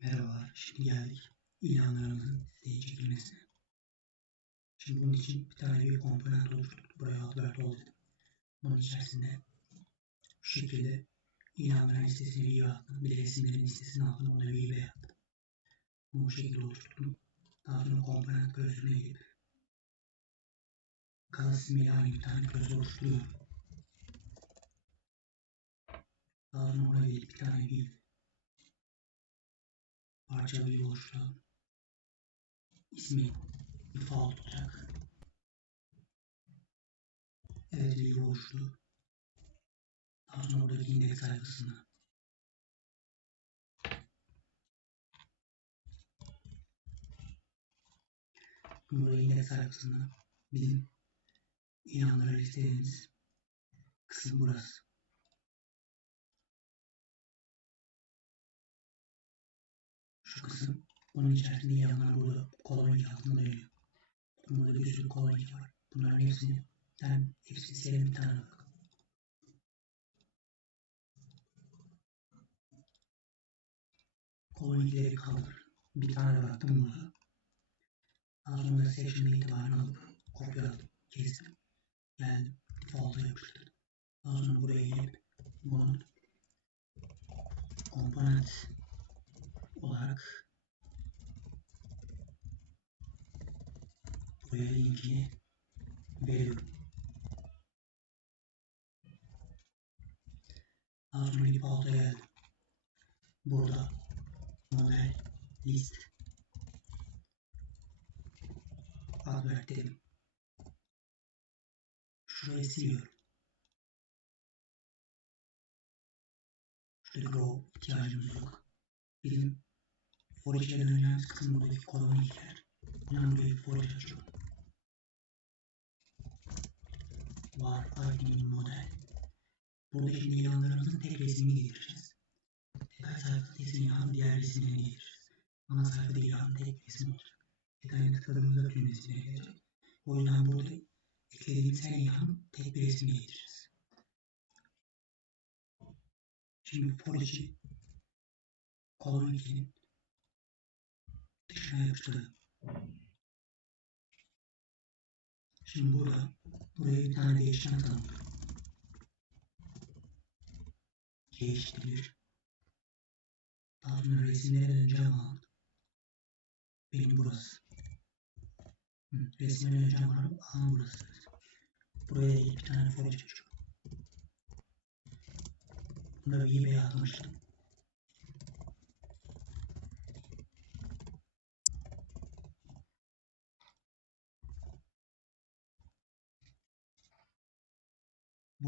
Merhabalar, şimdi geldik ilanlarımızın siteye çekilmesine. Şimdi bunun için bir tane bir komponent oluşturduk. Buraya Albert Hall dedim. Bunun içerisinde şu şekilde ilanların listesini bir yaptım. Bir de resimlerin listesini aldım. Onu da bir yaptım. Bunu bu şekilde oluşturdum. Daha sonra komponent klasörüne gelip Kaz ismiyle aynı bir tane klasör oluşturuyorum. Daha sonra ona gelip bir tane bir parça bir oluşturalım. İsmi default olacak. Evet bir oluştu. Daha sonra buradaki indeks sayfasına Burada indeks sayfasında bizim ilanları listediğimiz kısım burası. Şu kısım bunun içerisinde ilanlar burada kolon altında dönüyor. Burada bir sürü kolon var. Bunların hepsini ben hepsini silelim bir tane bak. Kolon ikileri kaldır. Bir tane bıraktım burada. Daha sonra section'da itibaren alıp kopyaladım. Kestim. Geldim. Default'a yapıştırdım. Daha sonra buraya gelip bunu komponent olarak veriyorum. Daha sonra gidip alta geldim. Burada model list advert dedim. Şurayı siliyorum. Şurada go ihtiyacımız yok. Bizim forage'e döneceğimiz kısım buradaki kolon ikiler. Ben burayı forage açıyorum. Var item model. Burada şimdi ilanlarımızın tek resmini getireceğiz. Detay sayfası ilanın diğer resimlerini getireceğiz. Ana sayfada ilanın tek resmi olacak. Detayına tıkladığımızda tüm resimleri gelecek. O yüzden burada eklediğimiz her ilanın tek bir resmini getireceğiz. Şimdi forage'i kolon 2'nin dışına yapıştırdım. Şimdi burada buraya bir tane değişken tanımlıyorum. C eşittir. Daha sonra resimlere döneceğim alan. Benim burası. Hı, resimlere döneceğim alan, burası. Buraya bir tane forage açıyorum. Bunda bir eBay atmıştım.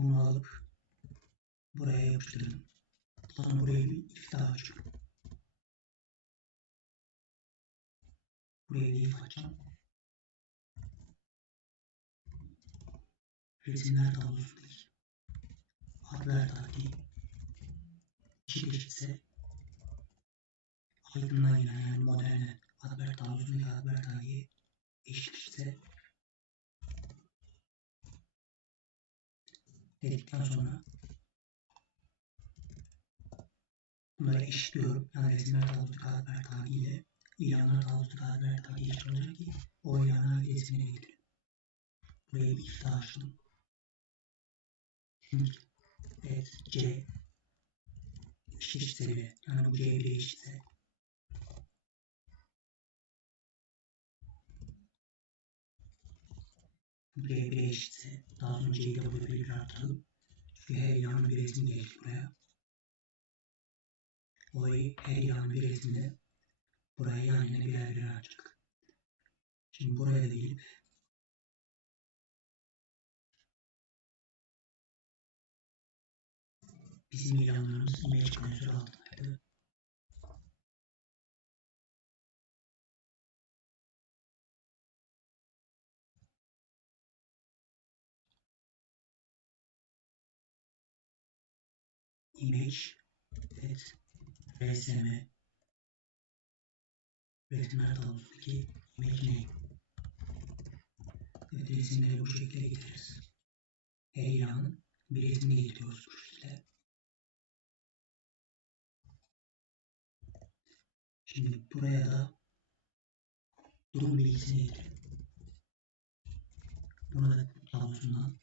Bunu alıp buraya yapıştırdım. Sonra buraya bir if daha açıyorum. Buraya if açacağım. Resimler tablosundaki adlar tarihi eşit eşitse aydınlan yine yani moderne adlar tablosundaki adlar tarihi eşit eşitse dedikten sonra bunları eşitliyorum. Yani resimler tarzı kağıtlar tagi ile ilanlar tarzı kağıtlar tagi eşit ki o ilanlar resmine getirin. Buraya bir ifta açtım. Evet C eşitse bile yani bu C bile eşitse buraya bir eşitse daha burada bir artıralım. Çünkü her yanı bir resim gelecek buraya. Olayı her yanı bir resimde buraya yan yana birer birer açacak. Şimdi buraya da gelip bizim ilanlarımız image klasörü altındaydı. İmage evet rsm resimler tablosundaki image name evet resimleri bu şekilde getiririz her ilanın bir resmini getiriyoruz bu şekilde. Şimdi buraya da durum bilgisini getirin. Buna da tablosundan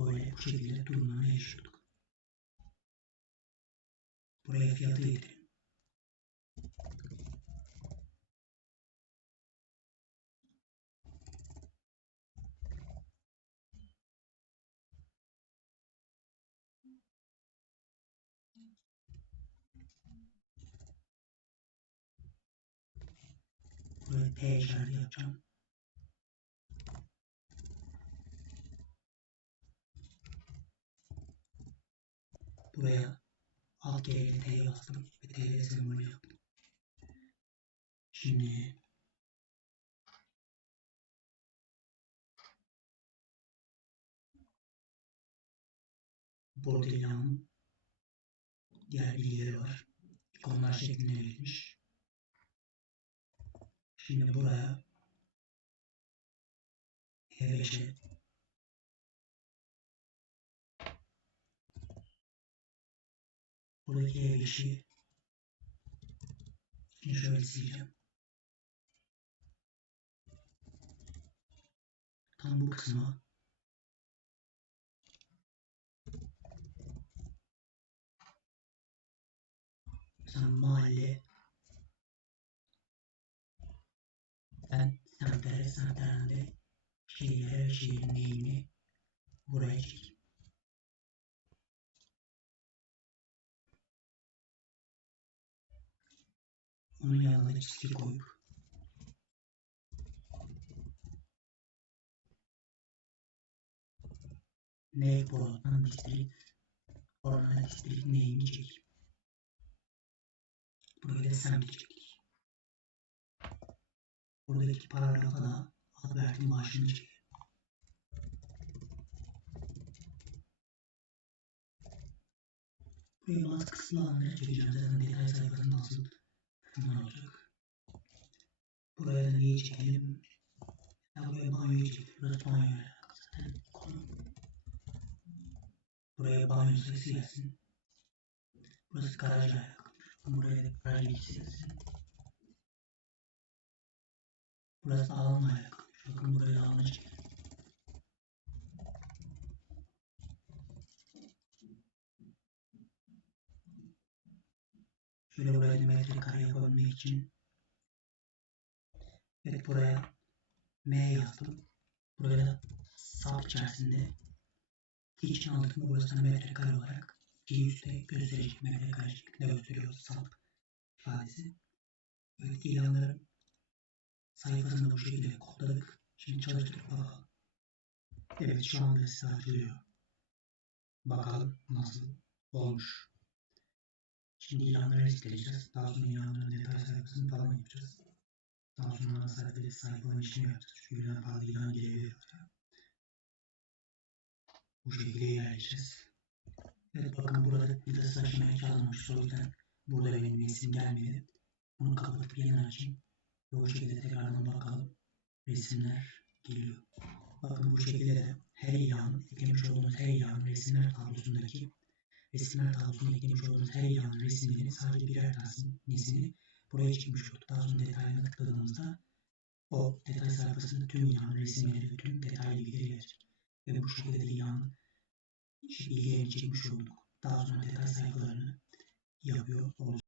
böyle bu şekilde durumlarına erişiyorduk. Buraya fiyatı getirin. Buraya T Buraya alt ile T'ye bastım ve sembolü yaptım. Şimdi burada ilanın diğer bilgileri var. İkonlar şeklinde verilmiş. Şimdi buraya E5'e buradaki E5'i şimdi şöyle sileceğim. Tam bu kısma mesela mahalle ben semtlere semtlerde şehirlere şehrin neyini buraya çekeyim. Onun yanına çizgi koyup ne buradan district oradan district neyini çekeyim. Buraya semt çekeyim. Buradaki paragrafa da ad verdiğim başlığını çekeyim. Buraya bazı kısımlı alanları çekeceğim. Zaten detay sayfasında nasıl bunlar olacak. Buraya neyi çekelim? Ya buraya banyoyu çekelim. Burası banyo zaten konu. Buraya banyo sayısı gelsin. Burası garajla alakalı. Buraya da garaj bilgisi gelsin. Burası alanla alakalı. Bakın buraya da alanı çekelim. Şöyle buraya da metrekare yapabilmek için Evet buraya M yazdım. Buraya da sap içerisinde için altında burası metrekare olarak G üstte gösterecek metrekare şeklinde gösteriyor sap ifadesi. Evet ilanların sayfasını bu şekilde kodladık. Şimdi çalıştırıp bakalım. Evet şu anda size açılıyor. Bakalım nasıl olmuş. Şimdi ilanları listeleyeceğiz. Daha sonra ilanların detay sayfasını falan yapacağız. Daha sonra ana sayfada sayfanın işini yapacağız. Çünkü birden fazla ilan gelebilir. Bu şekilde ilerleyeceğiz. Evet bakın burada bir de saçma yazmamış. O yüzden burada benim resim gelmedi. Bunu kapatıp yeniden açayım. Ve o şekilde tekrardan bakalım. Resimler geliyor. Bakın bu şekilde de her ilan, eklemiş olduğunuz her ilan resimler tablosundaki resimler tablosuna eklemiş olduğunuz her ilanın resimlerini sadece birer tanesini buraya çekmiş olduk. Daha sonra detayına tıkladığımızda o detay sayfasında tüm ilanın resimleri ve tüm detaylı bilgileri gelecek. Ve bu şekilde de ilanın bilgilerini çekmiş olduk. Daha sonra detay sayfalarını yapıyor olacağız.